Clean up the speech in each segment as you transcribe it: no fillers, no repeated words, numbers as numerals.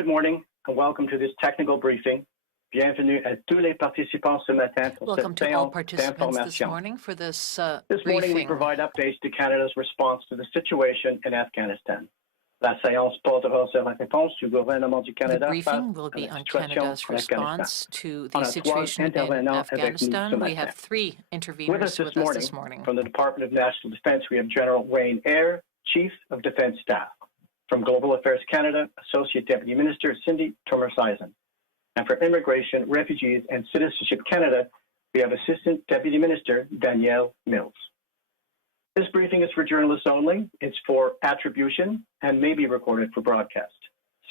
Good morning and welcome to this technical briefing. Bienvenue à tous les participants ce matin pour Welcome cette to all séance participants this d'information. morning for this This morning, we briefing. provide updates to Canada's response to the situation in Afghanistan. La séance portera sur la réponse du gouvernement du The Canada briefing face will à be la on situation Canada's en Afghanistan. response to On the a trois situation in intervenants avec nous ce Afghanistan. We matin. have three With interveners us with us this morning. from the Department of National Defense, we have General Wayne Eyre, Chief of Defense Staff. From Global Affairs Canada, Associate Deputy Minister Cindy Tomer-Sison. And for Immigration, Refugees and Citizenship Canada, we have Assistant Deputy Minister Danielle Mills. This briefing is for journalists only. It's for attribution and may be recorded for broadcast.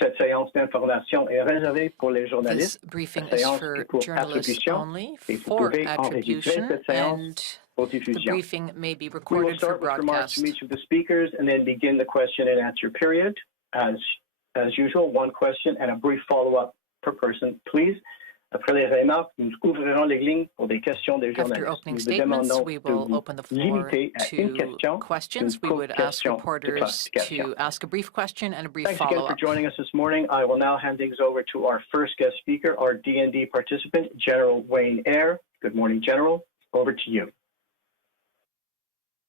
Cette séance d'information est réservée pour les journalistes. This briefing is for journalists only, for attribution, and the briefing may be We will recorded for start with remarks broadcast. from each of the speakers and then begin the question and answer period. As usual, one question and a brief follow-up per person, please. Après les remarques, nous ouvrirons les lignes pour des questions des journalistes. After opening Nous vous statements, demandons we de will vous open the floor limiter à une to question, questions. une We would courte ask question de reporters clarification. to ask a brief question and a brief Thanks again for follow-up. joining us this morning. I will now hand things over to our first guest speaker, our D&D participant, General Wayne Eyre. Good morning, General. Over to you.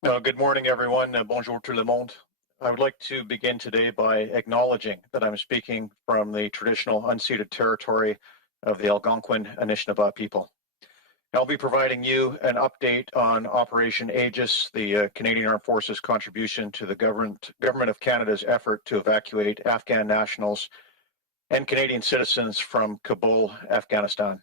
Good morning, everyone. Bonjour tout le monde. I would like to begin today by acknowledging that I'm speaking from the traditional unceded territory of the Algonquin Anishinaabe people. I'll be providing you an update on Operation Aegis, the Canadian Armed Forces contribution to the government of Canada's effort to evacuate Afghan nationals and Canadian citizens from Kabul, Afghanistan.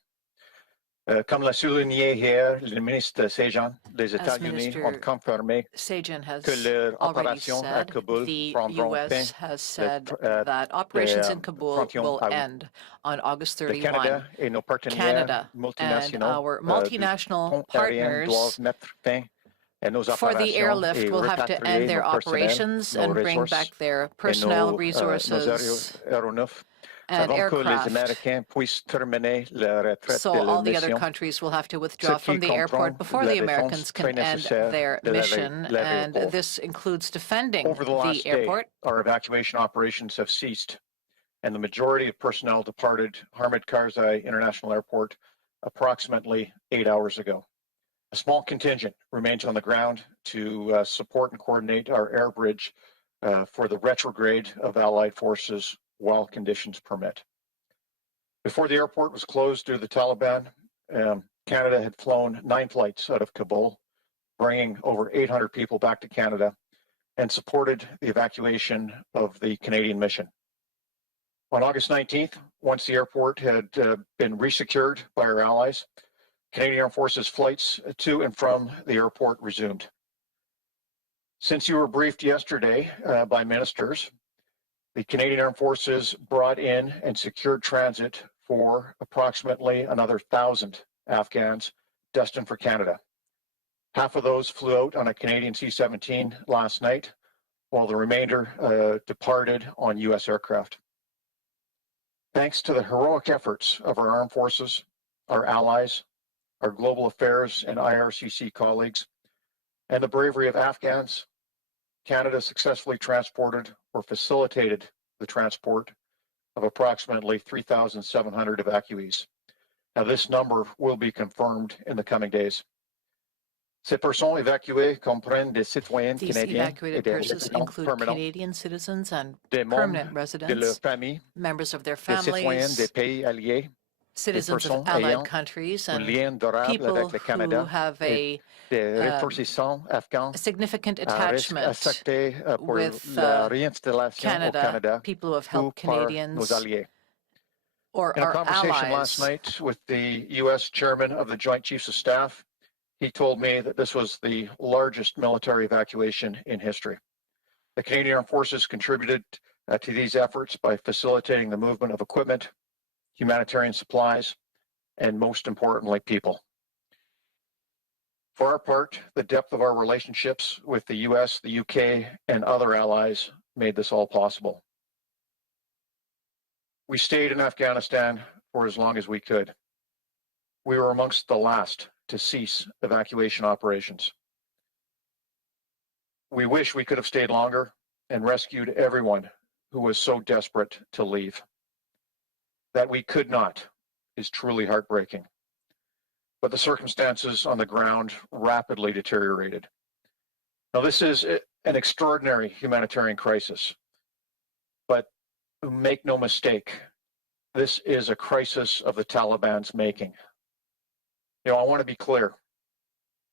Comme l'a souligné hier le ministre Sejan, les États-Unis ont confirmé Sajan has que leur already opération à said, Kabul the prendront U.S. fin has said that operations in Kabul will end on August Le 31. Canada et nos partenaires Canada and multinationaux our multinational du pont aérien partners doivent mettre fin à nos for the opérations airlift et will have to end rapatrier their nos personnels, operations nos and bring ressources back their et personnel nos resources aéronefs and avant que les aircraft. Américains puissent terminer la retraite So de leur all the other mission, countries will have to withdraw from the comprend airport before la the défense Americans can très end nécessaire their de mission, and l'aéroport. this includes defending Over the last the day, airport. our evacuation operations have ceased, and the majority of personnel departed Hamid Karzai International Airport approximately 8 hours ago. A small contingent remains on the ground to support and coordinate our air bridge for the retrograde of Allied forces while conditions permit. Before the airport was closed due to the Taliban, Canada had flown 9 flights out of Kabul, bringing over 800 people back to Canada, and supported the evacuation of the Canadian mission. On August 19th, once the airport had been resecured by our allies, Canadian Armed Forces flights to and from the airport resumed. Since you were briefed yesterday by ministers, the Canadian Armed Forces brought in and secured transit for approximately another 1,000 Afghans destined for Canada. Half of those flew out on a Canadian C-17 last night, while the remainder departed on U.S. aircraft. Thanks to the heroic efforts of our armed forces, our allies, our global affairs and IRCC colleagues, and the bravery of Afghans, Canada successfully transported or facilitated the transport of approximately 3,700 evacuees. Now, this number will be confirmed in the coming days. Ces personnes évacuées comprennent des citoyens These canadiens et evacuated des persons résidents include permanents, Canadian citizens and des membres permanent de leur residents, famille, members of their des citoyens des families, pays alliés, citizens of personnes allied ayant countries, un and lien durable people avec le who Canada have et a des ressortissants afghans significant à risque attachment affectés pour with la réinstallation au Canada, Canada people who have ou helped par nos Canadians alliés. or In a our conversation last allies. night with the U.S. Chairman of the Joint Chiefs of Staff, he told me that this was the largest military evacuation in history. The Canadian Armed Forces contributed to these efforts by facilitating the movement of equipment, humanitarian supplies, and most importantly, people. For our part, the depth of our relationships with the US, the UK, and other allies made this all possible. We stayed in Afghanistan for as long as we could. We were amongst the last to cease evacuation operations. We wish we could have stayed longer and rescued everyone who was so desperate to leave. That we could not is truly heartbreaking. But the circumstances on the ground rapidly deteriorated. Now, this is an extraordinary humanitarian crisis, but make no mistake, this is a crisis of the Taliban's making. I want to be clear.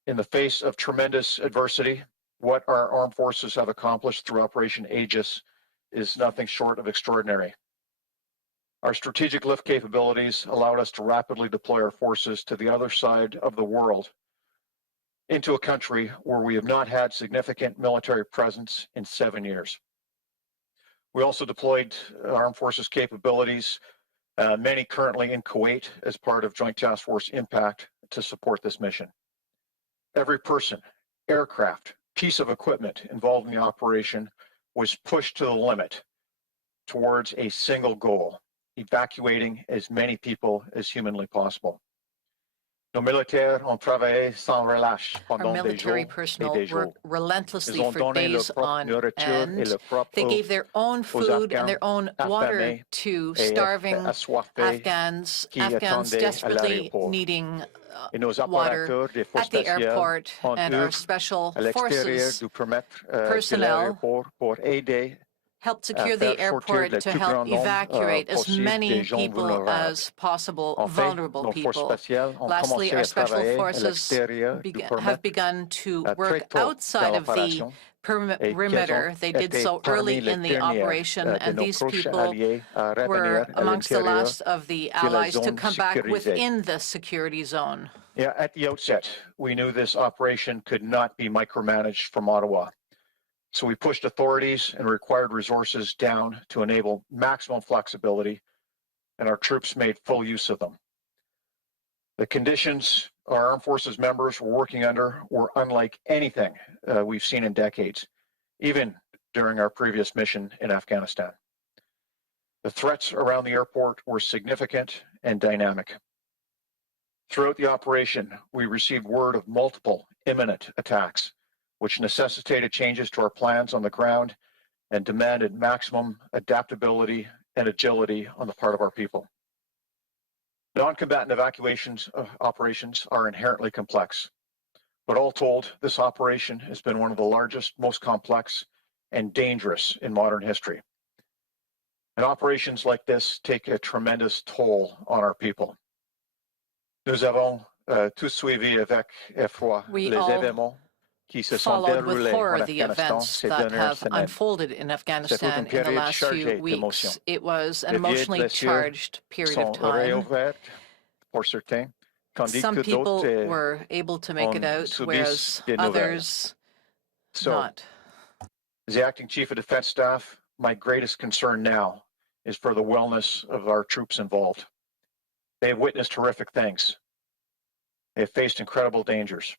In the face of tremendous adversity, what our armed forces have accomplished through Operation Aegis is nothing short of extraordinary. Our strategic lift capabilities allowed us to rapidly deploy our forces to the other side of the world into a country where we have not had significant military presence in 7 years. We also deployed armed forces capabilities, many currently in Kuwait as part of Joint Task Force Impact to support this mission. Every person, aircraft, piece of equipment involved in the operation was pushed to the limit towards a single goal: evacuating as many people as humanly possible. Nos militaires ont travaillé sans relâche Our pendant des jours military et personnel des jours. worked relentlessly Ils ont for donné leur days propre on nourriture et end. leur propre They eau gave their own food Afghans and their own water affamés to et starving assoiffés Afghans qui attendaient à desperately l'aéroport. needing Et nos water opérateurs des forces at the spéciales airport, ont and our œuvré special à l'extérieur forces du périmètre de personnel l'aéroport pour aider helped à secure the faire sortir airport le to plus help grand nombre evacuate as possible des many gens people vulnérables. as possible, En fait, vulnerable nos forces people. spéciales ont Lastly, commencé our à special travailler à forces l'extérieur du have périmètre begun to très work tôt dans outside of the l'opération et qu'ils ont perimeter. They did été so parmi early les in the derniers operation, de and nos these proches people alliés à revenir were à amongst the l'intérieur last of the de la allies to zone come back sécurisée. within the security zone. Yeah, at the outset, we knew this operation could not be micromanaged from Ottawa. So we pushed authorities and required resources down to enable maximum flexibility, and our troops made full use of them. The conditions our armed forces members were working under were unlike anything we've seen in decades, even during our previous mission in Afghanistan. The threats around the airport were significant and dynamic. Throughout the operation, we received word of multiple imminent attacks, which necessitated changes to our plans on the ground and demanded maximum adaptability and agility on the part of our people. Non-combatant evacuations operations are inherently complex, but all told, this operation has been one of the largest, most complex, and dangerous in modern history. And operations like this take a tremendous toll on our people. Nous avons tous suivi avec effroi les événements qui se sont followed with déroulés horror en the Afghanistan events ces that dernières have semaines. unfolded in Afghanistan in the last few weeks. It was an emotionally charged period of time. Some people were able to make it out, whereas others not. As the acting chief of defense staff, my greatest concern now is for the wellness of our troops involved. They have witnessed horrific things. They have faced incredible dangers.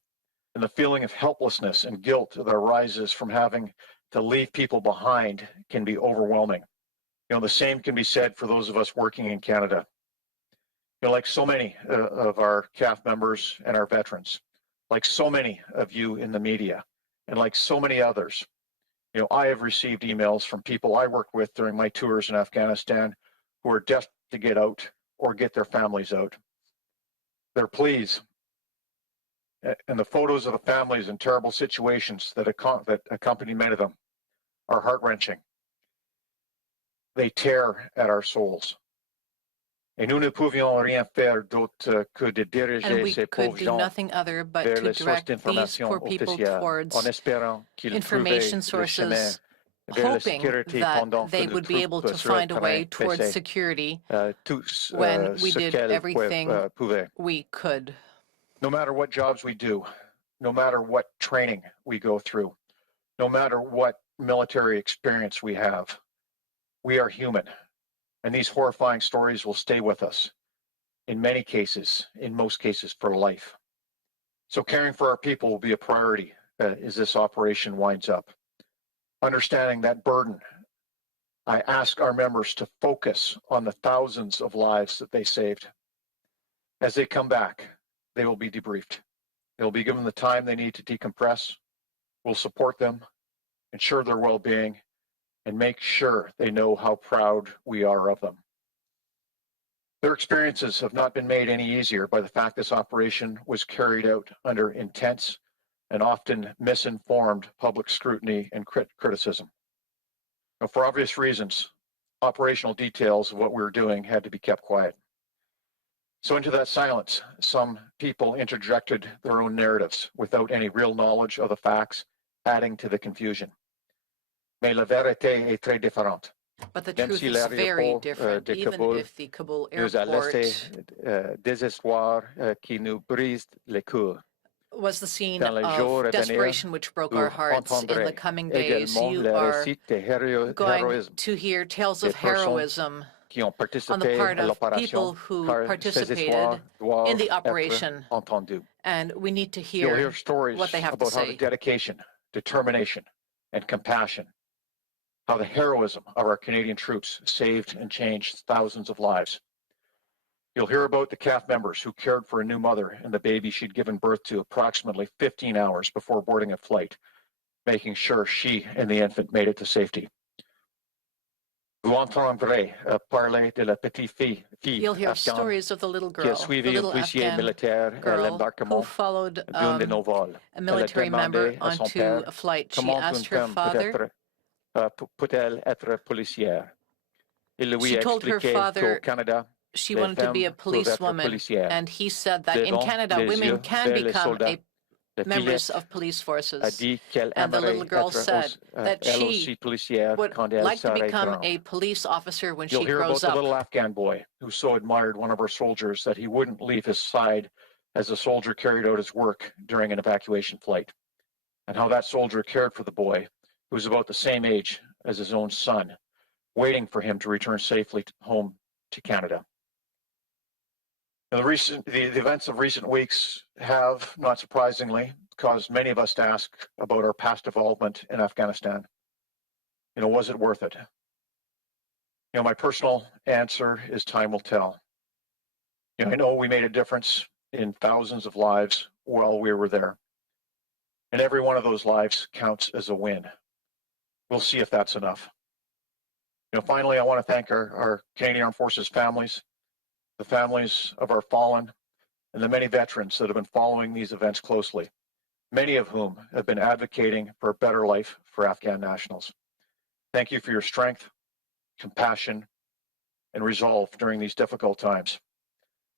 And the feeling of helplessness and guilt that arises from having to leave people behind can be overwhelming. The same can be said for those of us working in Canada. Like so many of our CAF members and our veterans, like so many of you in the media, and like so many others, I have received emails from people I worked with during my tours in Afghanistan who are desperate to get out or get their families out. Their pleas and the photos of the families in terrible situations that accompany many of them are heart-wrenching. They tear at our souls. Et nous ne pouvions rien faire d'autre que de diriger ces pauvres gens vers les sources d'information officielles, en espérant qu'ils trouvent le chemin vers la sécurité pendant que nos troupes sur le terrain faisaient tout ce qu'elles pouvaient. No matter what jobs we do, no matter what training we go through, no matter what military experience we have, we are human. And these horrifying stories will stay with us, in many cases, in most cases, for life. So caring for our people will be a priority as this operation winds up. Understanding that burden, I ask our members to focus on the thousands of lives that they saved. As they come back, they will be debriefed. They will be given the time they need to decompress. We'll support them, ensure their well-being, and make sure they know how proud we are of them. Their experiences have not been made any easier by the fact this operation was carried out under intense and often misinformed public scrutiny and criticism. Now, for obvious reasons, operational details of what we were doing had to be kept quiet. So into that silence, some people interjected their own narratives without any real knowledge of the facts, adding to the confusion. Mais la vérité est très différente. But the truth is very different, even if the Kabul airport qui nous brise le cœur. Was the scene of desperation which broke our hearts. In the coming days, you are going to hear tales of heroism on the part of people who participated in the operation, and we need to hear what they have to say. How the dedication, determination, and compassion, how the heroism of our Canadian troops saved and changed thousands of lives. You'll hear about the CAF members who cared for a new mother and the baby she'd given birth to approximately 15 hours before boarding a flight, making sure she and the infant made it to safety. Vous entendrez parler de la petite fille You'll hear stories of the little girl, the little Afghan girl who followed a military member onto a flight. She asked her father, she told her father she wanted to be a policewoman, and he said that in Canada, women can become members of police forces. And the little girl said that she would like to become a police officer when she grows up. You'll hear about the little Afghan boy who so admired one of our soldiers that he wouldn't leave his side as the soldier carried out his work during an evacuation flight, and how that soldier cared for the boy, who was about the same age as his own son, waiting for him to return safely home to Canada. Now, the events of recent weeks have, not surprisingly, caused many of us to ask about our past involvement in Afghanistan. Was it worth it? My personal answer is time will tell. I know we made a difference in thousands of lives while we were there, and every one of those lives counts as a win. We'll see if that's enough. Finally, I want to thank our Canadian Armed Forces families, the families of our fallen, and the many veterans that have been following these events closely, many of whom have been advocating for a better life for Afghan nationals. Thank you for your strength, compassion, and resolve during these difficult times.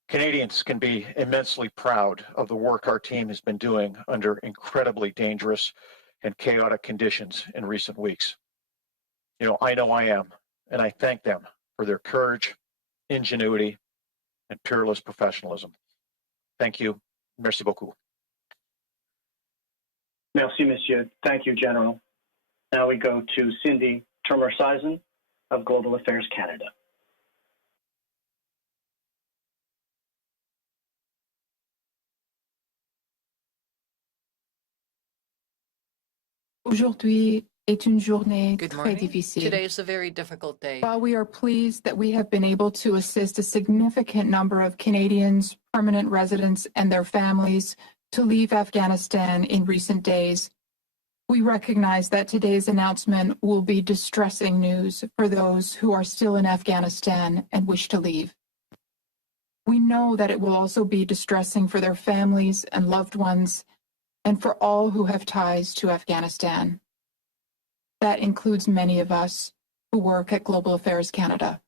Canadians can be immensely proud of the work our team has been doing under incredibly dangerous and chaotic conditions in recent weeks. I know I am, and I thank them for their courage, ingenuity, and peerless professionalism. Thank you. Merci beaucoup. Merci, monsieur. Thank you, General. Now we go to Cindy Turmer-Sison of Global Affairs Canada. Aujourd'hui est une journée Good très morning. difficile. Today is a very difficult day. While we are pleased that we have been able to assist a significant number of Canadians, permanent residents, and their families to leave Afghanistan in recent days, we recognize that today's announcement will be distressing news for those who are still in Afghanistan and wish to leave. We know that it will also be distressing for their families and loved ones, and for all who have ties to Afghanistan. That includes many of us who work at Global Affairs Canada.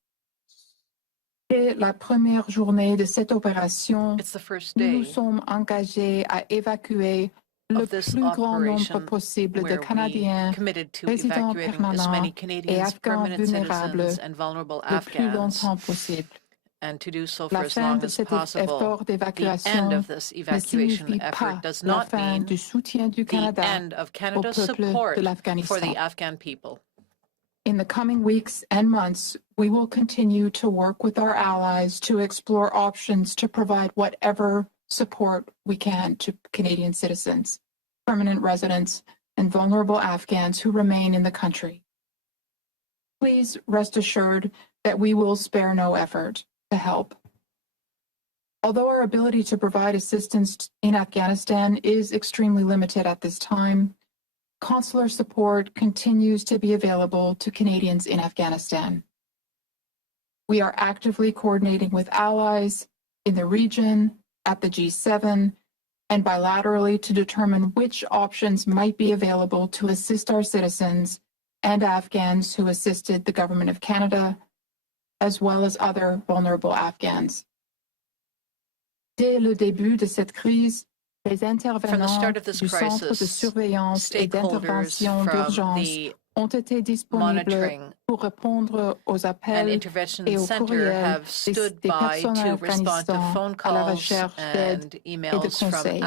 C'est la première journée de cette opération. It's the first Nous day nous sommes engagés à évacuer le of this plus grand nombre operation possible de where we Canadiens, committed to résidents evacuating as many permanents et Canadians, Afghans permanent vulnérables citizens, and vulnerable le plus Afghans, longtemps possible. and to do so for La as fin long de as cet possible. effort The end d'évacuation of this ne evacuation signifie effort pas does la not fin mean du soutien du the Canada end of au Canada's peuple support de for l'Afghanistan. the Afghan people. In the coming weeks and months, we will continue to work with our allies to explore options to provide whatever support we can to Canadian citizens, permanent residents, and vulnerable Afghans who remain in the country. Please rest assured that we will spare no effort to help. Although our ability to provide assistance in Afghanistan is extremely limited at this time, consular support continues to be available to Canadians in Afghanistan. We are actively coordinating with allies in the region, at the G7, and bilaterally to determine which options might be available to assist our citizens and Afghans who assisted the Government of Canada, as well as other vulnerable Afghans. Dès le début de cette crise, les intervenants du Centre de surveillance et d'intervention d'urgence ont été disponibles pour répondre aux appels et aux courriels des personnes en Afghanistan à la recherche d'aide et de conseils.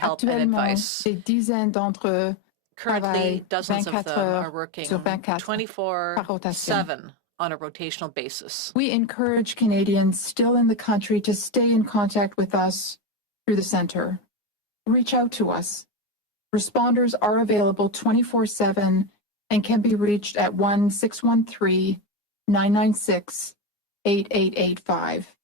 Actuellement, des dizaines d'entre eux travaillent 24 heures sur 24 par rotation. On a rotational basis. We encourage Canadians still in the country to stay in contact with us through the center. Reach out to us. Responders are available 24/7 and can be reached at 1-613-996-8885.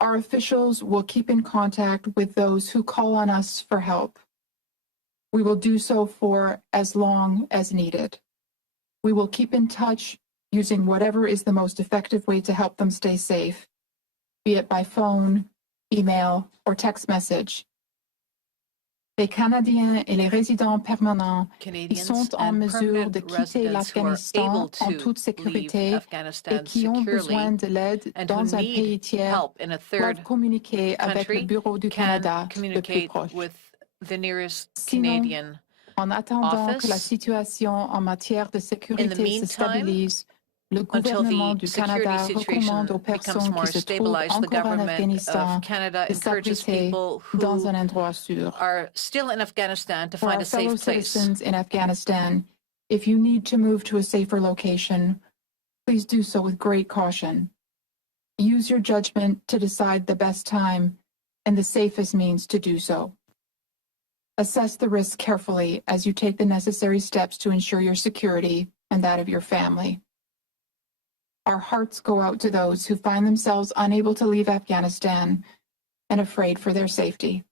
Our officials will keep in contact with those who call on us for help. We will do so for as long as needed. We will keep in touch using whatever is the most effective way to help them stay safe, be it by phone, email, or text message. Les Canadiens et les résidents permanents qui sont en mesure de quitter l'Afghanistan en toute sécurité et qui ont besoin de l'aide dans un pays tiers doivent communiquer avec le Bureau du Canada le plus proche. Sinon, en attendant que la situation en matière de sécurité se stabilise, le gouvernement du Canada recommande aux personnes qui se trouvent encore en Afghanistan de s'abriter dans un endroit sûr. For our fellow citizens in Afghanistan, if you need to move to a safer location, please do so with great caution. Use your judgment to decide the best time and the safest means to do so. Assess the risks carefully as you take the necessary steps to ensure your security and that of your family. Our hearts go out to those who find themselves unable to leave Afghanistan and afraid for their safety.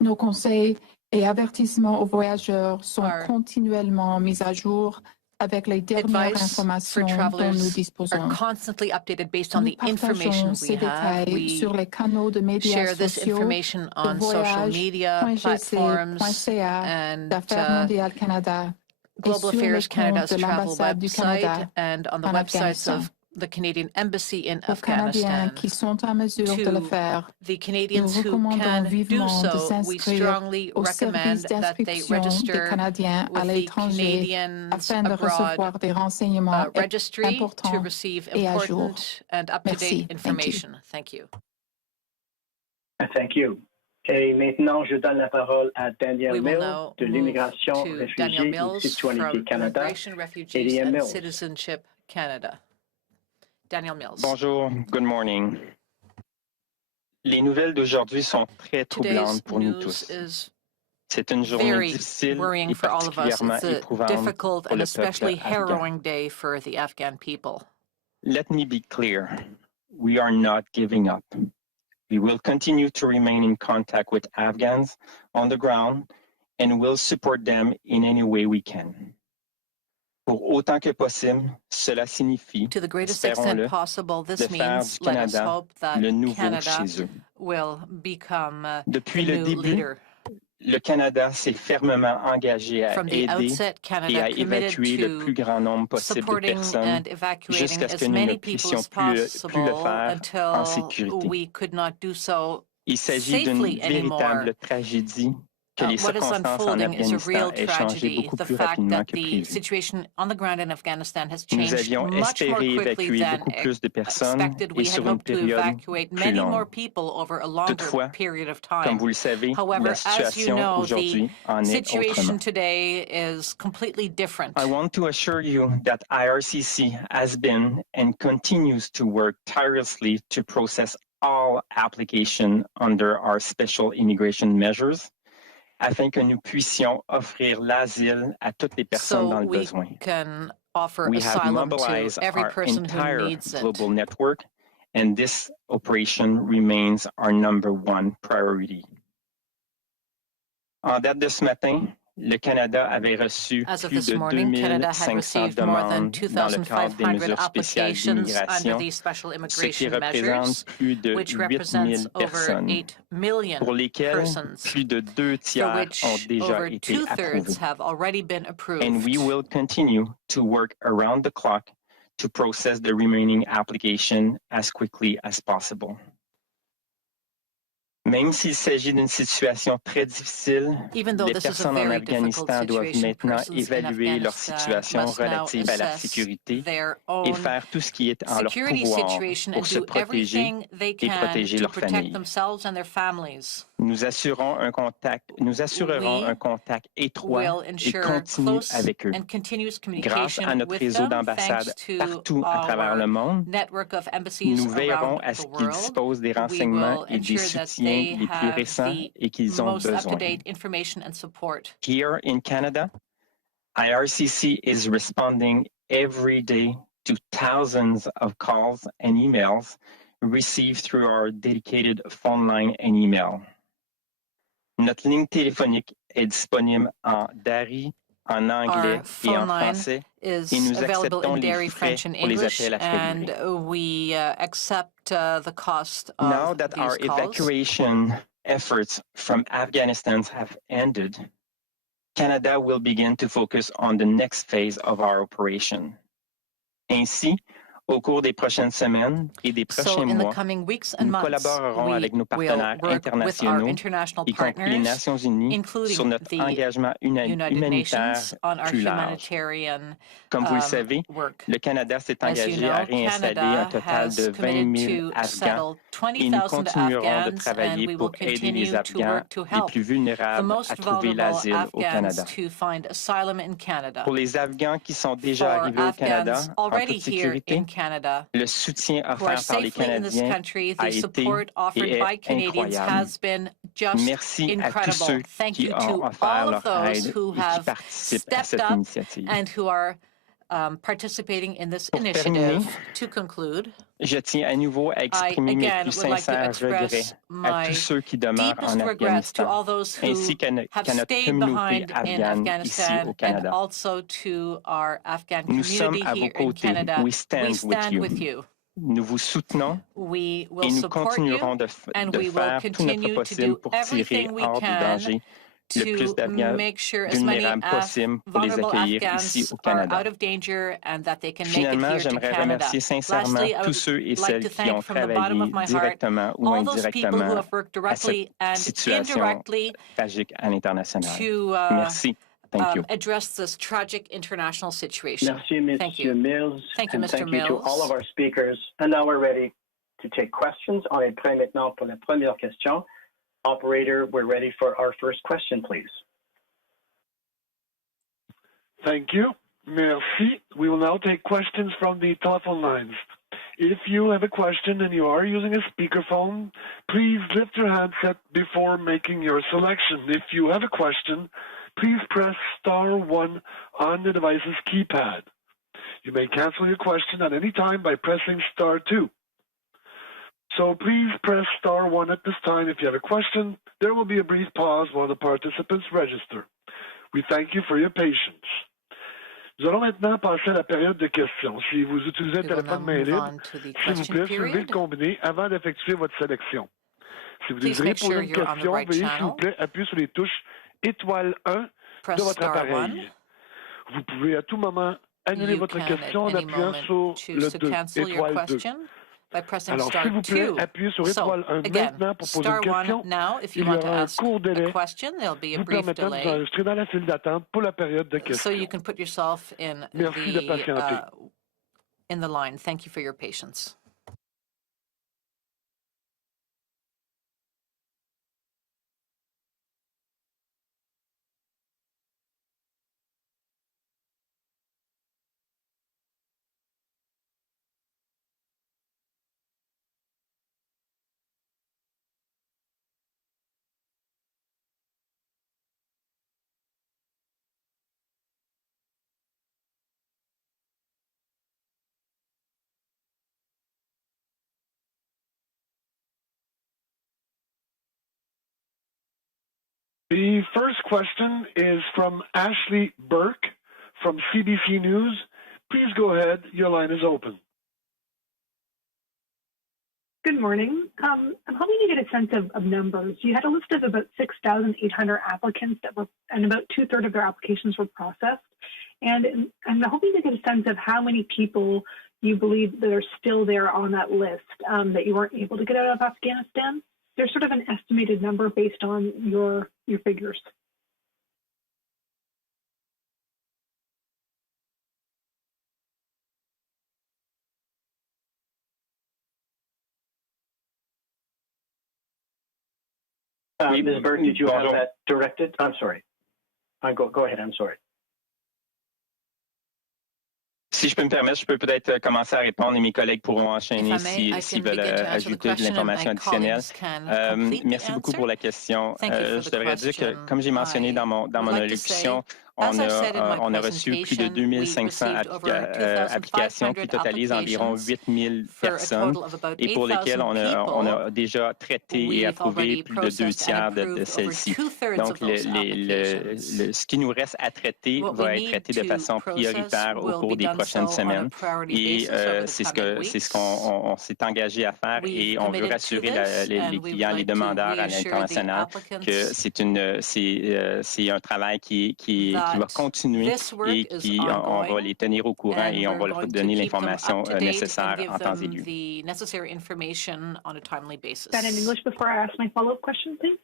Nos conseils et avertissements aux voyageurs sont continuellement mis à jour avec les dernières informations dont nous disposons. Are constantly updated based on the information we have. We sur les canaux de médias share this sociaux, information on social media platforms and Global Affairs Canada's travel website and on the websites of the Canadian Embassy in Afghanistan. Qui sont en mesure de le faire, the Canadians who can do so, we strongly recommend that they register with the Canadians Abroad registry to receive important and up-to-date information. Thank you. Thank you. Et maintenant, je donne la parole à Daniel Mills de l'Immigration, Réfugiés et Citoyenneté Canada. Refugees and Citizenship Canada. Daniel Mills. Bonjour, good morning. Les nouvelles d'aujourd'hui sont très troublantes pour nous tous. C'est une journée difficile et particulièrement éprouvante pour le peuple afghan. Let me be clear. We are not giving up. We will continue to remain in contact with Afghans on the ground and will support them in any way we can. Pour autant que possible, cela signifie, to the greatest extent possible, this means, let us hope that Canada will become Depuis the le new début, leader. Le Canada s'est fermement engagé à aider et à évacuer le plus grand nombre possible de personnes jusqu'à ce que nous ne puissions plus le faire en sécurité. Il s'agit d'une véritable tragédie que les circonstances en Afghanistan aient changé beaucoup plus rapidement que prévu. Nous avions espéré évacuer beaucoup plus de personnes et sur une période plus longue. Toutefois, comme vous le savez, la situation aujourd'hui en est autrement. I want to assure you that IRCC has been and continues to work tirelessly to process all applications under our special immigration measures, afin que nous puissions offrir l'asile à toutes les personnes dans le besoin. We have mobilized our entire global network, and this operation remains our #1 priority. En date de ce matin, Le Canada avait reçu As of plus this de morning, Canada had 2500 received more than demandes dans le cadre des 2,500 mesures spéciales applications under d'immigration, these special ce qui immigration représente measures, plus de which 8 represents 000 over personnes, 8 million pour lesquelles persons, plus de 2 for tiers ont which déjà over été approuvés. 2/3 have already been And we approved. will continue to work around the clock to process the remaining application as quickly as possible. Même s'il s'agit d'une situation très difficile, les personnes en Afghanistan doivent maintenant évaluer leur situation relative à la sécurité et faire tout ce qui est en leur pouvoir pour se protéger et protéger leur famille. Nous assurerons un contact étroit et continu avec eux. Grâce à notre réseau d'ambassades partout à travers le monde, nous veillerons à ce qu'ils disposent des renseignements et des soutiens les plus récents et qu'ils ont besoin. Here in Canada, IRCC is responding every day to thousands of calls and emails received through our dedicated phone line and email. Notre ligne téléphonique est disponible en dari, en anglais et en français, et nous acceptons les frais pour les appels à frais limités. Now that our evacuation efforts from Afghanistan have ended, Canada will begin to focus on the next phase of our operation. Ainsi, au cours des prochaines semaines et des prochains mois, nous collaborerons avec nos partenaires internationaux, y compris les Nations Unies, sur notre engagement humanitaire plus large. Comme vous le savez, le Canada s'est engagé à réinstaller un total de 20 000 Afghans et nous continuerons de travailler pour aider les Afghans les plus vulnérables à trouver l'asile au Canada. Pour les Afghans qui sont déjà arrivés au Canada en toute sécurité, le soutien offert par les Canadiens a été et est incroyable. Merci à tous ceux qui ont offert leur aide et qui participent à cette initiative. Participating in this Pour initiative. terminer, to conclude, je tiens à nouveau à exprimer mes plus sincères regrets à tous ceux qui demeurent en Afghanistan, ainsi qu'à notre communauté afghane ici au Canada. Nous sommes à vos côtés. We stand with you. Nous vous soutenons et nous continuerons de faire tout notre possible pour tirer hors du danger le plus d'Afghans vulnérables possible pour les accueillir ici au Canada. Finalement, j'aimerais remercier sincèrement tous ceux et celles qui ont travaillé directement ou indirectement à cette situation tragique à l'international. Merci. Thank you. Address this tragic international situation. Merci, Monsieur Mills. Thank you, Mr. Thank you Mills. to all of our speakers. And now we're ready to take questions. On est prêt maintenant pour la première question. Operator, we're ready for our first question, please. Thank you. Merci. We will now take questions from the telephone lines. If you have a question and you are using a speakerphone, please lift your handset before making your selection. If you have a question, please press *1 on the device's keypad. You may cancel your question at any time by pressing *2. So please press *1 at this time if you have a question. There will be a brief pause while the participants register. We thank you for your patience. Nous allons maintenant passer à la période de questions. Si vous utilisez un téléphone main libre, s'il vous plaît, soulevez le combiné avant d'effectuer votre sélection. Si vous désirez poser une question, veuillez s'il vous plaît appuyer sur les touches étoile 1 de votre appareil. Vous pouvez à tout moment annuler votre question en appuyant sur le 2, étoile 2. Alors, s'il vous plaît, appuyez sur étoile 1 maintenant pour poser une question. Il y aura un court délai vous permettant de vous enregistrer dans la file d'attente pour la période de questions. Merci de patienter. In the line. Thank you for your patience. The first question is from Ashley Burke from CBC News. Please go ahead. Your line is open. Good morning. I'm hoping to get a sense of numbers. You had a list of about 6,800 applicants and about 2/3 of their applications were processed. And I'm hoping to get a sense of how many people you believe that are still there on that list that you weren't able to get out of Afghanistan. There's sort of an estimated number based on your figures. Ms. Burke, did you have that directed? I'm sorry. Go ahead. I'm sorry. Si je peux me permettre, je peux peut-être commencer à répondre et mes collègues pourront enchaîner s'ils veulent ajouter de l'information additionnelle. Merci beaucoup pour la question. Je devrais dire que, comme j'ai mentionné dans mon allocution, on a reçu plus de 2500 applications qui totalisent environ 8000 personnes et pour lesquelles on a déjà traité et approuvé plus de 2/3 de celles-ci. Donc, ce qui nous reste à traiter va être traité de façon prioritaire au cours des prochaines semaines. Et c'est ce qu'on s'est engagé à faire et on veut rassurer les clients, les demandeurs à l'international que c'est un travail qui va continuer et on va les tenir au courant et on va leur donner l'information nécessaire en temps et lieu. That in English before I ask my follow-up question, please.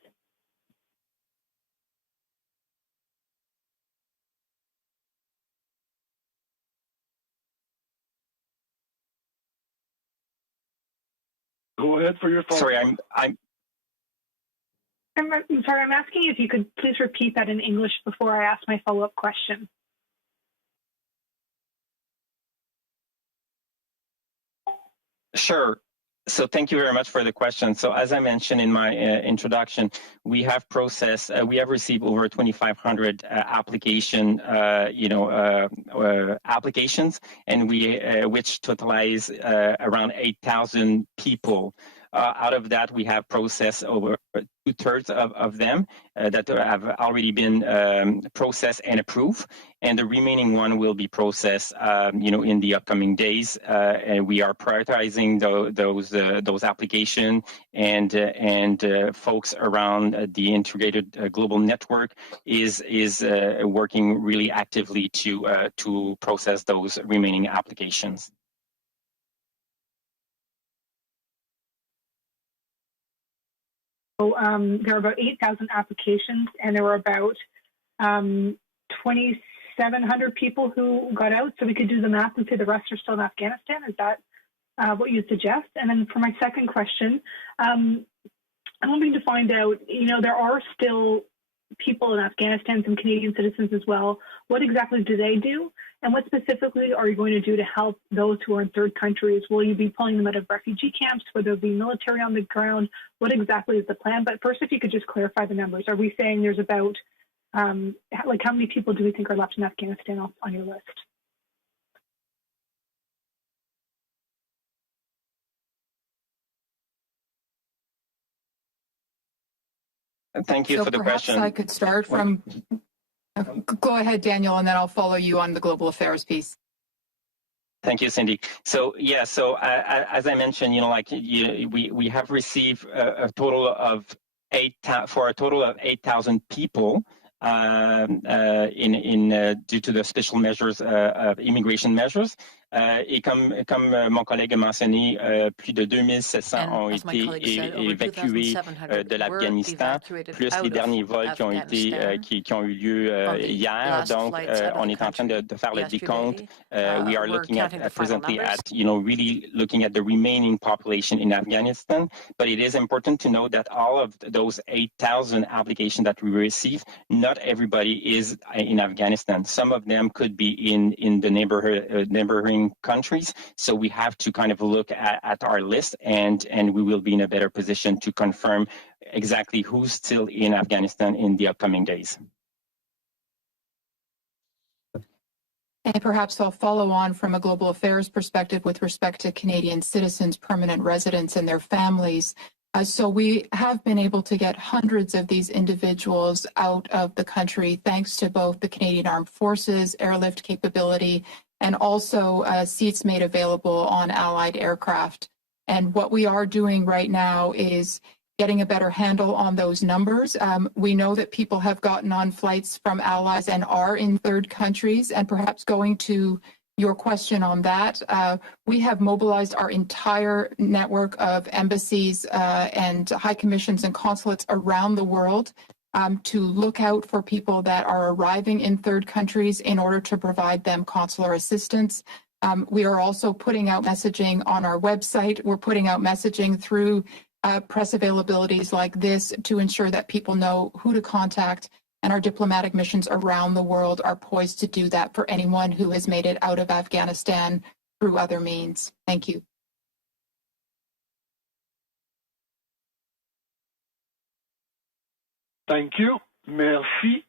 Go ahead for your follow-up. Sorry, I'm sorry, I'm asking if you could please repeat that in English before I ask my follow-up question. Sure. So thank you very much for the question. So as I mentioned in my introduction, we have received over 2,500 applications, and which totalize around 8,000 people. Out of that, we have processed over 2/3 of them that have already been processed and approved, and the remaining one will be processed, in the upcoming days. And we are prioritizing those applications, and folks around the integrated global network is working really actively to process those remaining applications. So there were about 8,000 applications, and there were about 2,700 people who got out. So we could do the math and say the rest are still in Afghanistan. Is that what you suggest? And then for my second question, I'm hoping to find out, there are still people in Afghanistan, some Canadian citizens as well. What exactly do they do? And what specifically are you going to do to help those who are in third countries? Will you be pulling them out of refugee camps? Will there be military on the ground? What exactly is the plan? But first, if you could just clarify the numbers. Are we saying there's about, how many people do we think are left in Afghanistan on your list? Thank you for the question. I could start from. Go ahead, Daniel, and then I'll follow you on the global affairs piece. Thank you, Cindy. So as I mentioned, we have received a total of 8,000 people due to the special measures of immigration measures. Et comme mon collègue a mentionné, plus de 2700 ont été évacués de l'Afghanistan, plus les derniers vols qui ont eu lieu hier. Donc, on est en train de faire le décompte. We are looking at presently at, really looking at the remaining population in Afghanistan. But it is important to note that all of those 8,000 applications that we received, not everybody is in Afghanistan. Some of them could be in the neighboring countries. So we have to kind of look at our list, and we will be in a better position to confirm exactly who's still in Afghanistan in the upcoming days. And perhaps I'll follow on from a global affairs perspective with respect to Canadian citizens, permanent residents, and their families. So we have been able to get hundreds of these individuals out of the country thanks to both the Canadian Armed Forces, airlift capability, and also seats made available on Allied aircraft. And what we are doing right now is getting a better handle on those numbers. We know that people have gotten on flights from allies and are in third countries, and perhaps going to your question on that, we have mobilized our entire network of embassies and high commissions and consulates around the world to look out for people that are arriving in third countries in order to provide them consular assistance. We are also putting out messaging on our website. We're putting out messaging through press availabilities like this to ensure that people know who to contact, and our diplomatic missions around the world are poised to do that for anyone who has made it out of Afghanistan through other means. Thank you. Thank you. Merci.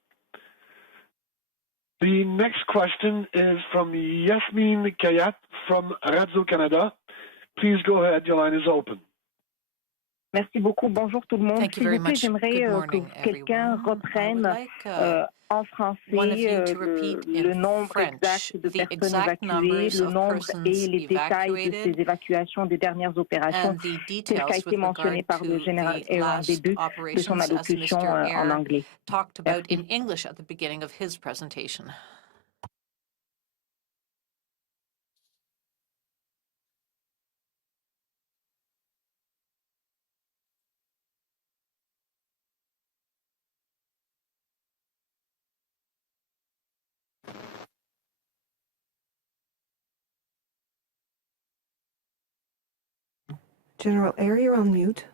The next question is from Yasmine Kayat from Radio-Canada. Please go ahead. Your line is open. Merci beaucoup. Bonjour tout le monde. S'il vous plaît, j'aimerais que quelqu'un reprenne en français le nombre exact de personnes évacuées, le nombre et les détails de ces évacuations des dernières opérations, tel qu'a été mentionné par le général Eyre en début de son allocution en anglais. General Eyre, you're on mute.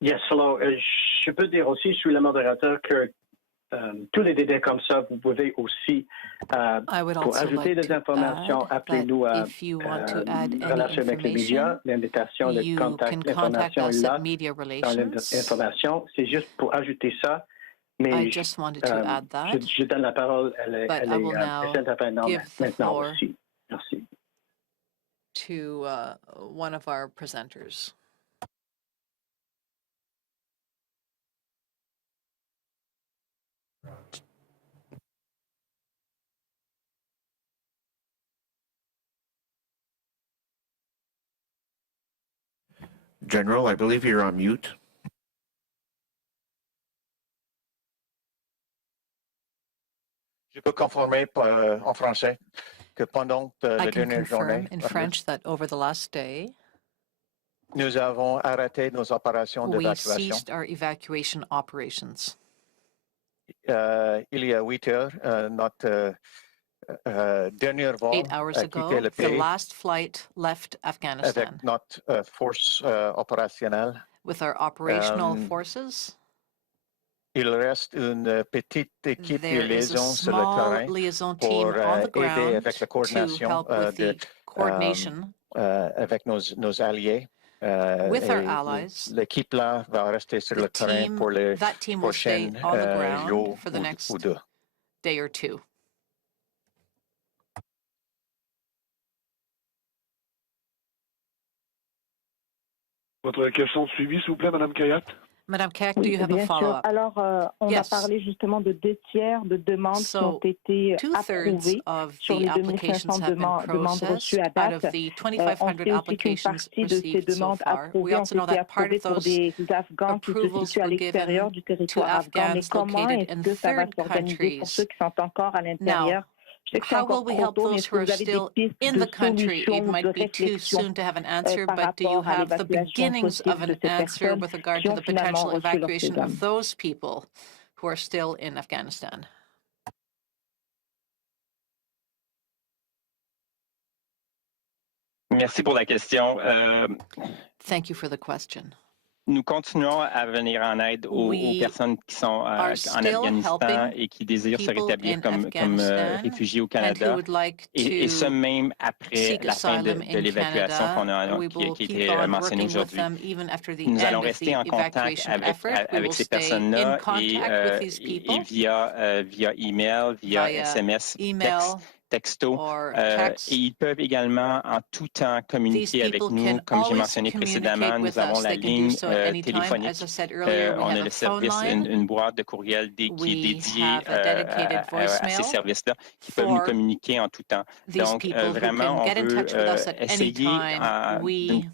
Yes, hello. Je peux dire aussi, je suis le modérateur, que tous les détails comme ça, vous pouvez aussi, pour ajouter des informations, appelez-nous à relation avec les médias. L'invitation, le contact, l'information est là dans l'information. C'est juste pour ajouter ça. Mais je donne la parole, elle est maintenant aussi. Merci. To one of our presenters. General, I believe you're on mute. Je peux confirmer en français que pendant la dernière journée, in French that over the last day, nous avons arrêté nos opérations d'évacuation. We ceased our evacuation operations. Il y a 8 heures, notre dernier vol 8 hours a ago, quitté le pays the last flight left Afghanistan avec notre force opérationnelle. With our operational forces. Il reste une petite équipe de liaison sur le terrain pour aider avec la coordination avec nos alliés. L'équipe là va rester sur le terrain pour les prochains jours ou deux. Day or two. Votre question suivie, s'il vous plaît, Madame Kayat. Madame Kayat, do you have a follow-up? Alors, on a parlé justement de 2 tiers de demandes qui ont été approuvées sur les 2500 demandes reçues à date. On sait aussi qu'une partie de ces demandes approuvées ont été approuvées pour des Afghans qui se situent à l'extérieur du territoire afghan. Mais comment est-ce que ça va s'organiser pour ceux qui sont encore à l'intérieur? How will we help those who are still in the country? It might be too soon to have an answer, but do you have the beginnings of an answer with regard to the potential evacuation of those people who are still in Afghanistan? Merci pour la question. Thank you for the question. Nous continuons à venir en aide aux personnes qui sont en Afghanistan et qui désirent se rétablir comme réfugiés au Canada, et ce même après la fin de l'évacuation qui a été mentionnée aujourd'hui. Nous allons rester en contact avec ces personnes-là et via email, via SMS, texte, texto. or Et text. ils peuvent également en tout temps communiquer avec nous. Comme j'ai mentionné précédemment, nous avons la ligne téléphonique. On a le service, une boîte de courriel qui est dédiée à ces services-là qui peuvent nous communiquer en tout temps. Donc, vraiment, on veut essayer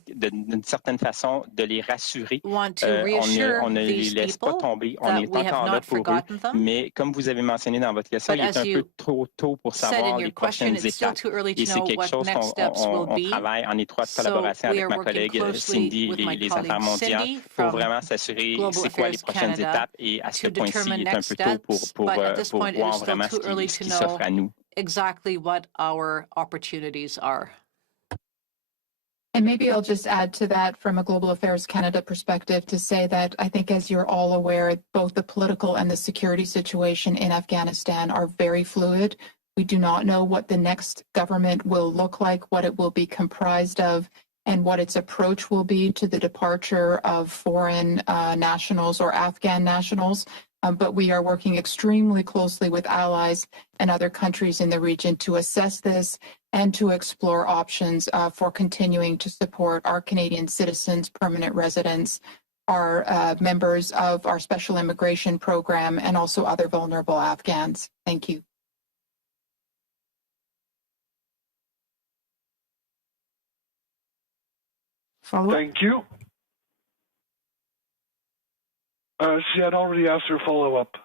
d'une certaine façon de les rassurer. On ne les laisse pas tomber. On est encore là pour eux. Mais comme vous avez mentionné dans votre question, il est un peu trop tôt pour savoir les prochaines étapes. Et c'est quelque chose qu'on travaille en étroite collaboration avec ma collègue Cindy, les affaires mondiales, pour vraiment s'assurer c'est quoi les prochaines étapes. Et à ce point-ci, il est un peu tôt pour voir vraiment ce qui s'offre à nous. Exactly what our opportunities are. And maybe I'll just add to that from a Global Affairs Canada perspective to say that I think, as you're all aware, both the political and the security situation in Afghanistan are very fluid. We do not know what the next government will look like, what it will be comprised of, and what its approach will be to the departure of foreign nationals or Afghan nationals. But we are working extremely closely with allies and other countries in the region to assess this and to explore options for continuing to support our Canadian citizens, permanent residents, our members of our special immigration program, and also other vulnerable Afghans. Thank you. Follow-up? Thank you. She had already asked her follow-up.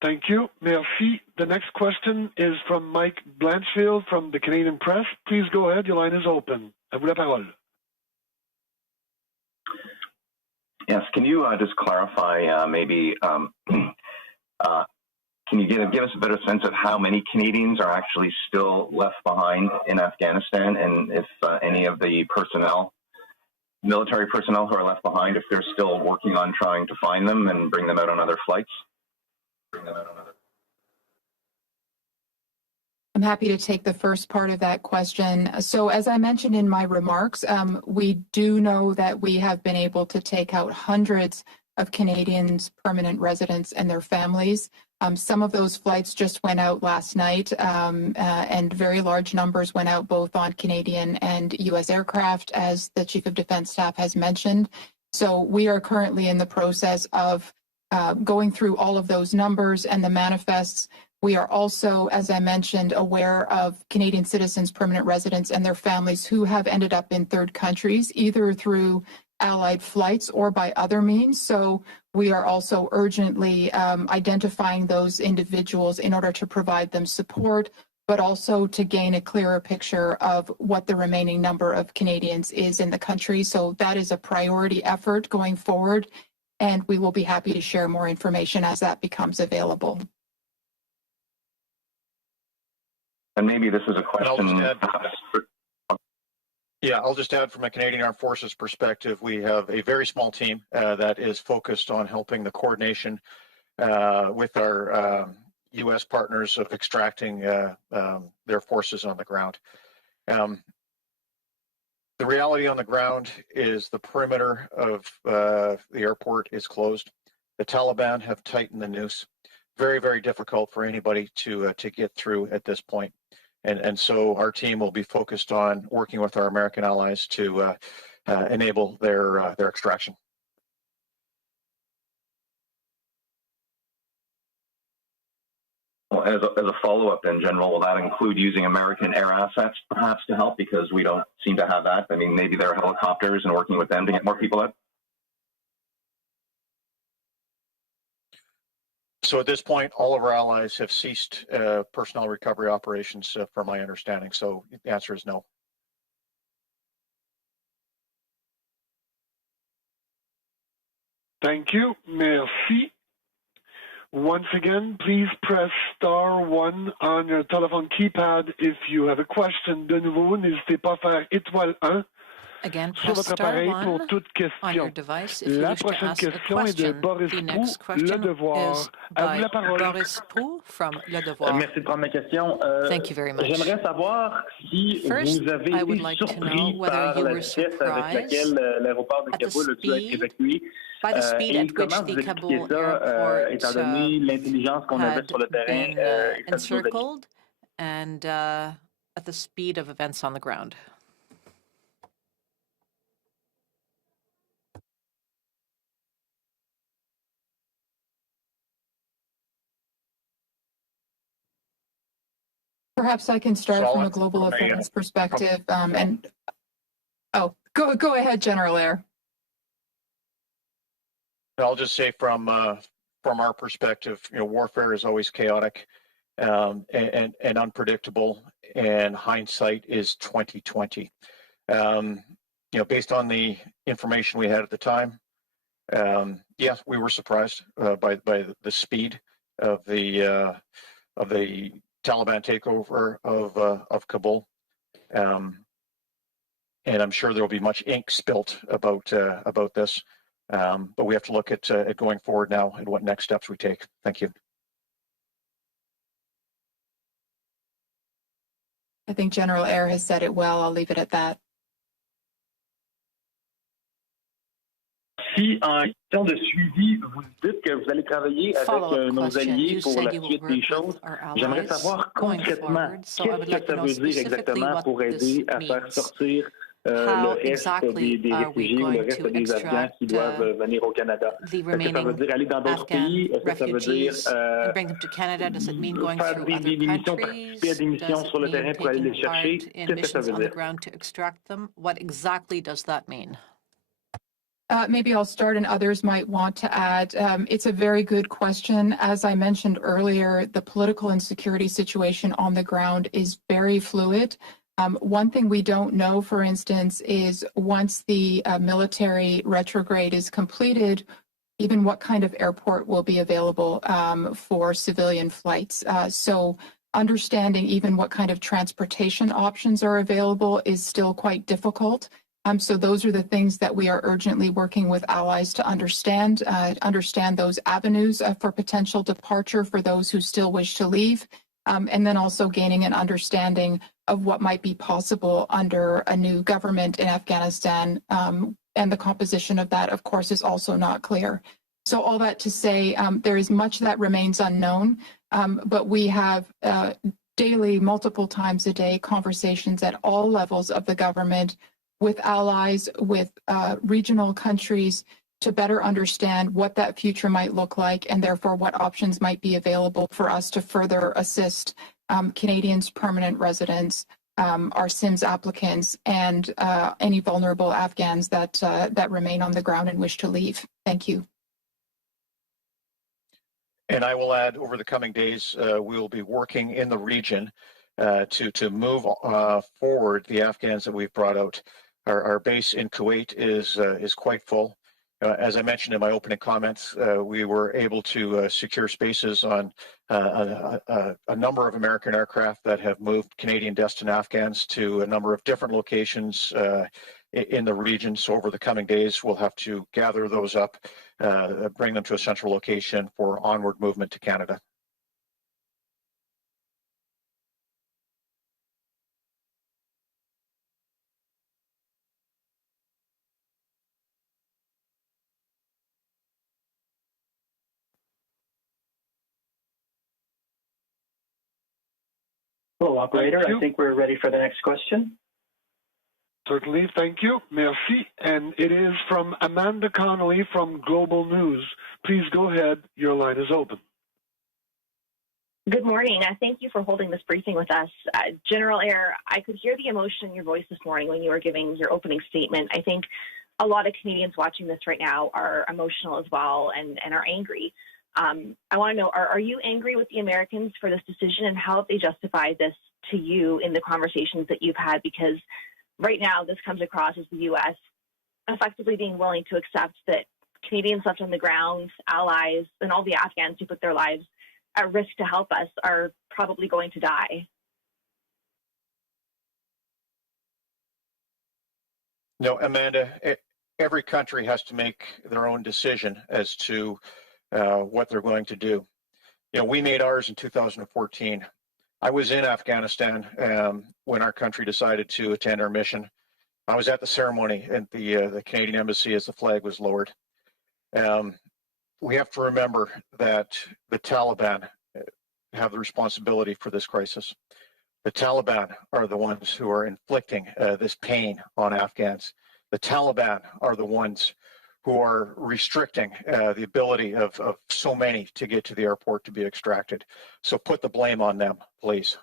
Thank you. Merci. The next question is from Mike Blanchfield from the Canadian Press. Please go ahead. Your line is open. À vous la parole. Yes. Can you just clarify maybe can you give us a better sense of how many Canadians are actually still left behind in Afghanistan, and if any of the military personnel who are left behind, if they're still working on trying to find them and bring them out on other flights? I'm happy to take the first part of that question. So as I mentioned in my remarks, we do know that we have been able to take out hundreds of Canadians, permanent residents, and their families. Some of those flights just went out last night, and very large numbers went out both on Canadian and U.S. aircraft, as the Chief of Defense Staff has mentioned. So we are currently in the process of going through all of those numbers and the manifests. We are also, as I mentioned, aware of Canadian citizens, permanent residents, and their families who have ended up in third countries, either through allied flights or by other means. So we are also urgently identifying those individuals in order to provide them support, but also to gain a clearer picture of what the remaining number of Canadians is in the country. So that is a priority effort going forward, and we will be happy to share more information as that becomes available. And maybe this is a question. I'll just add from a Canadian Armed Forces perspective, we have a very small team that is focused on helping the coordination with our U.S. partners of extracting their forces on the ground. The reality on the ground is the perimeter of the airport is closed. The Taliban have tightened the noose. Very, very difficult for anybody to get through at this point. And so our team will be focused on working with our American allies to enable their extraction. Well, as a follow-up in general, will that include using American air assets perhaps to help, because we don't seem to have that? I mean, maybe there are helicopters and working with them to get more people out? So at this point, all of our allies have ceased personnel recovery operations, from my understanding. So the answer is no. Thank you. Merci. Once again, please press *1 on your telephone keypad if you have a question. De nouveau, n'hésitez pas à faire étoile 1. Again, press *1 on your device if you wish to ask a question. The next question is by Boris Pou from Le Devoir. Merci de prendre ma question. Thank you very much. J'aimerais savoir si First, vous avez I would été like to know surpris whether par you la were vitesse avec surprised laquelle l'aéroport de at the Kaboul a dû être speed évacué by the speed at which the Kabul airport étant donné l'intelligence qu'on avait sur le terrain been encircled and at the speed of events on the ground? Perhaps I can start from a global affairs perspective. Go ahead, General Eyre. I'll just say from our perspective, warfare is always chaotic and unpredictable, and hindsight is 2020. Based on the information we had at the time, yes, we were surprised by the speed of the Taliban takeover of Kabul, and I'm sure there will be much ink spilt about this. But we have to look at going forward now and what next steps we take. Thank you. I think General Eyre has said it well. I'll leave it at that. Si en question de suivi, vous dites que vous allez travailler avec nos alliés pour la suite des choses, j'aimerais savoir concrètement qu'est-ce que ça veut dire exactement pour aider à faire sortir le reste des réfugiés ou le reste des Afghans qui doivent venir au Canada. Est-ce que ça veut dire aller dans d'autres pays? Est-ce que ça veut dire faire des missions, participer à des missions sur le terrain pour aller les chercher? Qu'est-ce que ça veut dire? What exactly does that mean? Maybe I'll start and others might want to add. It's a very good question. As I mentioned earlier, the political and security situation on the ground is very fluid. One thing we don't know, for instance, is once the military retrograde is completed, even what kind of airport will be available for civilian flights. So understanding even what kind of transportation options are available is still quite difficult. So those are the things that we are urgently working with allies to understand those avenues for potential departure for those who still wish to leave, and then also gaining an understanding of what might be possible under a new government in Afghanistan. And the composition of that, of course, is also not clear. So all that to say, there is much that remains unknown, but we have daily, multiple times a day, conversations at all levels of the government with allies, with regional countries, to better understand what that future might look like, and therefore what options might be available for us to further assist Canadians, permanent residents, our SIMS applicants, and any vulnerable Afghans that remain on the ground and wish to leave. Thank you. And I will add, over the coming days, we will be working in the region to move forward the Afghans that we've brought out. Our base in Kuwait is quite full. As I mentioned in my opening comments, we were able to secure spaces on a number of American aircraft that have moved Canadian destined Afghans to a number of different locations in the region. So over the coming days, we'll have to gather those up, bring them to a central location for onward movement to Canada. Hello, operator. I think we're ready for the next question. Certainly. Thank you. Merci. And it is from Amanda Connolly from Global News. Please go ahead. Your line is open. Good morning. Thank you for holding this briefing with us. General Eyre, I could hear the emotion in your voice this morning when you were giving your opening statement. I think a lot of Canadians watching this right now are emotional as well and are angry. I want to know, are you angry with the Americans for this decision, and how have they justified this to you in the conversations that you've had? Because right now this comes across as the U.S. effectively being willing to accept that Canadians left on the ground, allies, and all the Afghans who put their lives at risk to help us are probably going to die. No, Amanda, every country has to make their own decision as to what they're going to do. We made ours in 2014. I was in Afghanistan when our country decided to attend our mission. I was at the ceremony at the Canadian Embassy as the flag was lowered. We have to remember that the Taliban have the responsibility for this crisis. The Taliban are the ones who are inflicting this pain on Afghans. The Taliban are the ones who are restricting the ability of so many to get to the airport to be extracted. So put the blame on them, please.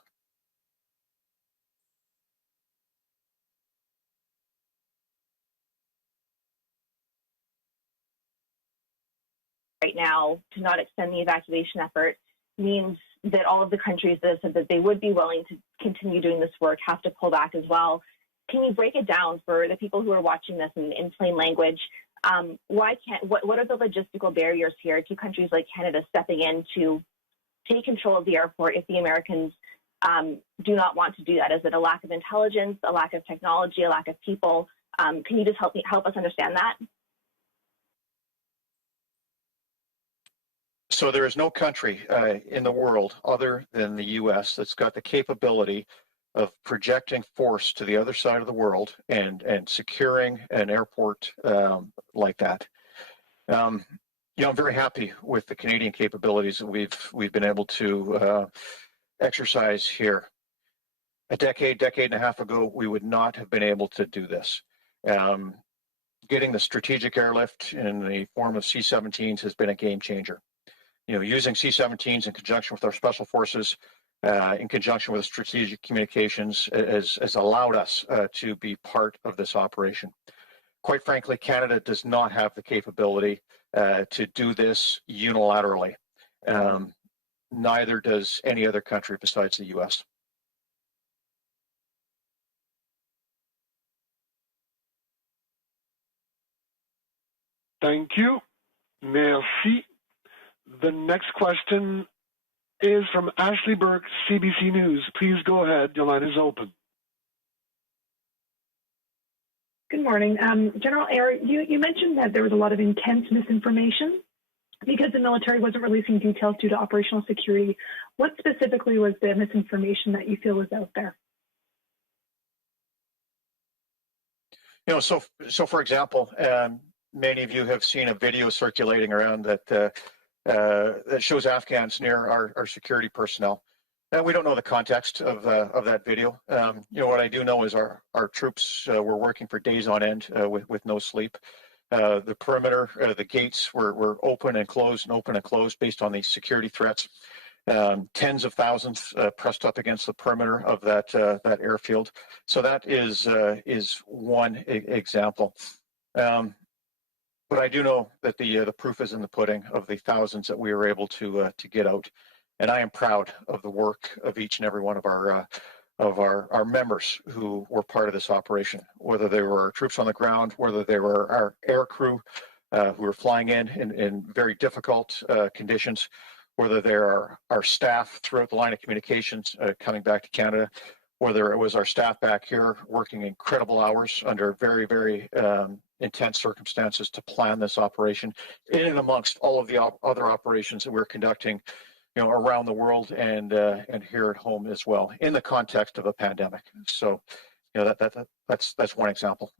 Right now, to not extend the evacuation effort means that all of the countries that said that they would be willing to continue doing this work have to pull back as well. Can you break it down for the people who are watching this in plain language? What are the logistical barriers here to countries like Canada stepping in to take control of the airport if the Americans do not want to do that? Is it a lack of intelligence, a lack of technology, a lack of people? Can you just help us understand that? So there is no country in the world other than the U.S. that's got the capability of projecting force to the other side of the world and securing an airport like that. I'm very happy with the Canadian capabilities that we've been able to exercise here. A decade and a half ago, we would not have been able to do this. Getting the strategic airlift in the form of C-17s has been a game changer. Using C-17s in conjunction with our special forces, in conjunction with strategic communications, has allowed us to be part of this operation. Quite frankly, Canada does not have the capability to do this unilaterally. Neither does any other country besides the U.S. Thank you. Merci. The next question is from Ashley Burke, CBC News. Please go ahead. Your line is open. Good morning. General Eyre, you mentioned that there was a lot of intense misinformation because the military wasn't releasing details due to operational security. What specifically was the misinformation that you feel was out there? So for example, many of you have seen a video circulating around that shows Afghans near our security personnel. And we don't know the context of that video. What I do know is our troops were working for days on end with no sleep. The perimeter, the gates were open and closed based on these security threats. Tens of thousands pressed up against the perimeter of that airfield. So that is one example. But I do know that the proof is in the pudding of the thousands that we were able to get out, and I am proud of the work of each and every one of our members who were part of this operation. Whether they were our troops on the ground, whether they were our air crew who were flying in very difficult conditions, whether they are our staff throughout the line of communications coming back to Canada, whether it was our staff back here working incredible hours under very, very intense circumstances to plan this operation, in and amongst all of the other operations that we're conducting, around the world and here at home as well, in the context of a pandemic. So, that's one example.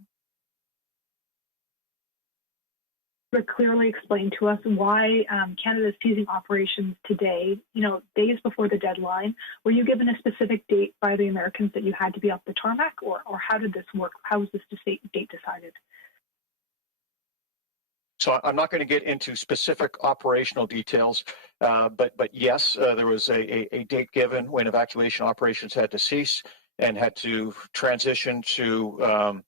But clearly explain to us why Canada is ceasing operations today, days before the deadline. Were you given a specific date by the Americans that you had to be off the tarmac, or how did this work? How was this date decided? So I'm not going to get into specific operational details, but yes, there was a date given when evacuation operations had to cease and had to transition to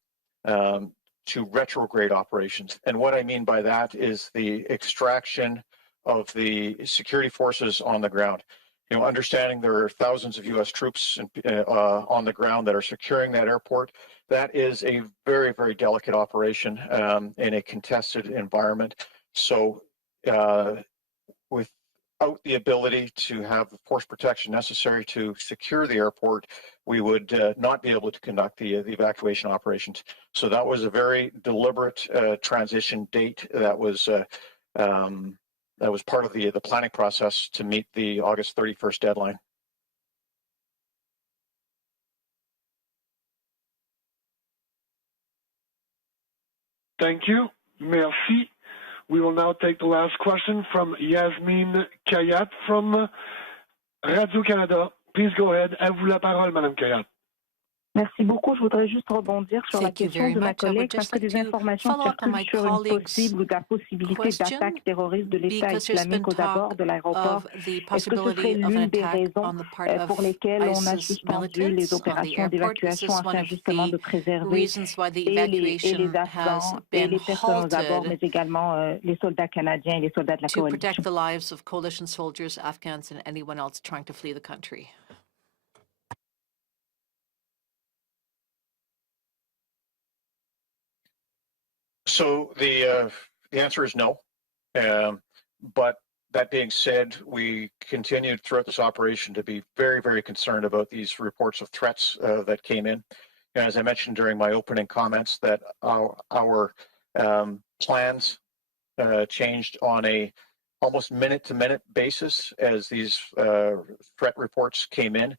retrograde operations. And what I mean by that is the extraction of the security forces on the ground. Understanding there are thousands of U.S. troops on the ground that are securing that airport. That is a very, very delicate operation in a contested environment. So without the ability to have the force protection necessary to secure the airport, we would not be able to conduct the evacuation operations. So that was a very deliberate transition date that was part of the planning process to meet the August 31st deadline. Thank you. Merci. We will now take the last question from Yasmine Kayat from Radio-Canada. Please go ahead. À vous la parole, Madame Kayat. Merci beaucoup. Je voudrais juste rebondir sur la question de ma collègue parce que des informations circulent sur une possible ou la possibilité d'attaque terroriste de l'État islamique aux abords de l'aéroport. Est-ce que ce serait l'une des raisons pour lesquelles on a suspendu les opérations d'évacuation afin justement de préserver les Afghans et les personnes aux abords, mais également les soldats canadiens et les soldats de la coalition? To protect the lives of coalition soldiers, Afghans, and anyone else trying to flee the country. So the answer is no. But that being said, we continued throughout this operation to be very, very concerned about these reports of threats that came in. And as I mentioned during my opening comments, that our plans changed on a almost minute-to-minute basis as these threat reports came in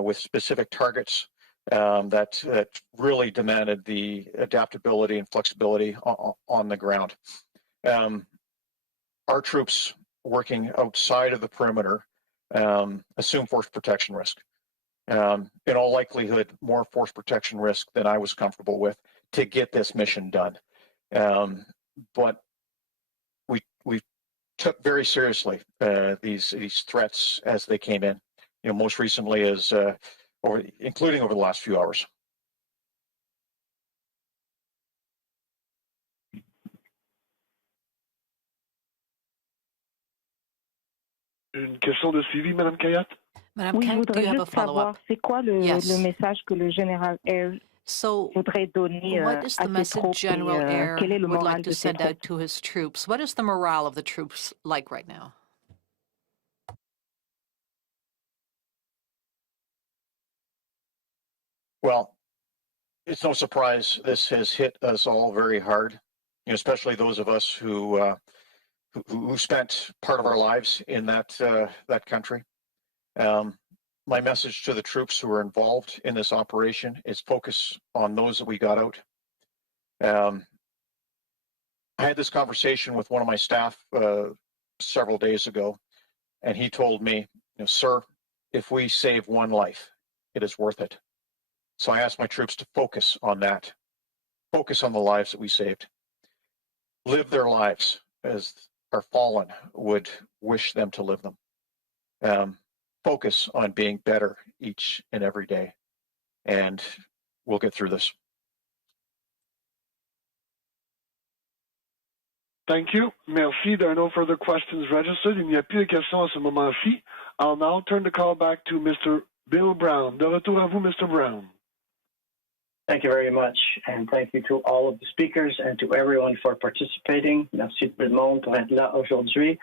with specific targets that really demanded the adaptability and flexibility on the ground. Our troops working outside of the perimeter assume force protection risk. In all likelihood, more force protection risk than I was comfortable with to get this mission done. But we took very seriously these threats as they came in. You know, most recently as including over the last few hours. Une question de suivi, Madame Kayat? Madame Kayat, do you have a follow-up? C'est quoi le message que le général Air voudrait donner what is the message General Air would like to send out to his troops? What is the morale of the troops like right now? Well, it's no surprise this has hit us all very hard, you know, especially those of us who spent part of our lives in that country. My message to the troops who are involved in this operation is focus on those that we got out. I had this conversation with one of my staff several days ago, and he told me, you know, sir, if we save one life, it is worth it. So I asked my troops to focus on that, focus on the lives that we saved, live their lives as our fallen would wish them to live them. Focus on being better each and every day, and we'll get through this. Thank you. Merci. There are no further questions registered. Il n'y a plus de questions à ce moment-ci. I'll now turn the call back to Mr. Bill Brown. De retour à vous, Mr. Brown. Thank you very much, and thank you to all of the speakers and to everyone for participating. Merci tout le monde pour être là aujourd'hui.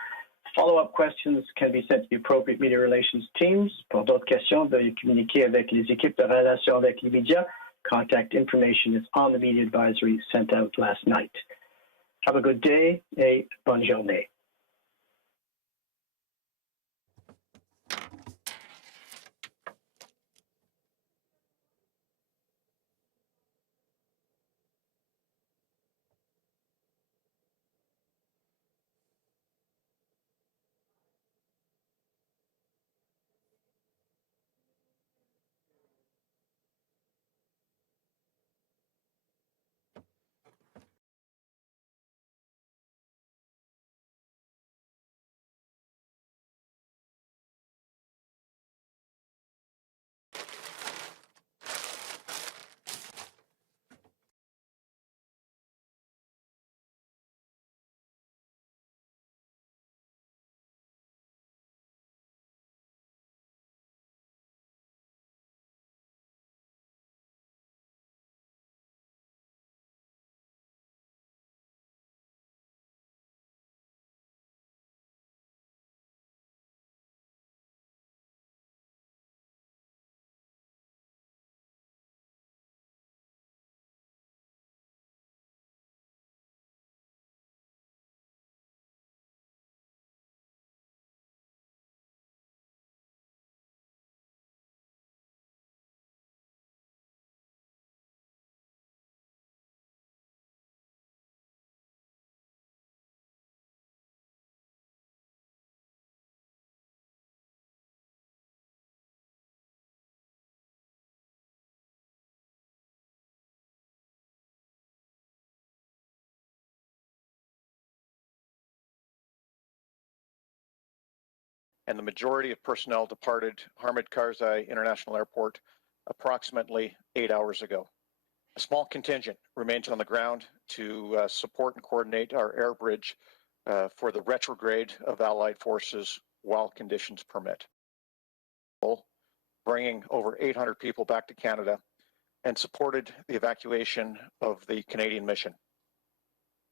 Follow-up questions can be sent to the appropriate media relations teams. Pour d'autres questions, veuillez communiquer avec les équipes de relations avec les médias. Contact information is on the media advisory sent out last night. Have a good day et bonne journée. and the majority of personnel departed Hamid Karzai International Airport approximately 8 hours ago. A small contingent remains on the ground to support and coordinate our air bridge for the retrograde of Allied forces while conditions permit, bringing over 800 people back to Canada and supported the evacuation of the Canadian mission.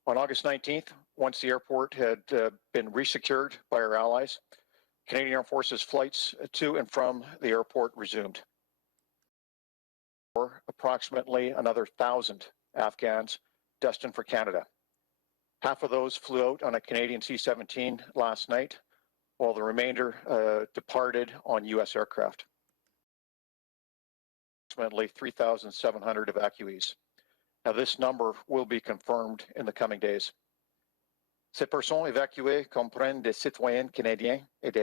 On August 19th, once the airport had been resecured by our allies, Canadian Armed Forces flights to and from the airport resumed. Approximately another 1,000 Afghans destined for Canada. Half of those flew out on a Canadian C-17 last night, while the remainder departed on U.S. aircraft. Approximately 3,700 evacuees. Now, this number will be confirmed in the coming days. Ces personnes évacuées comprennent des citoyens canadiens et des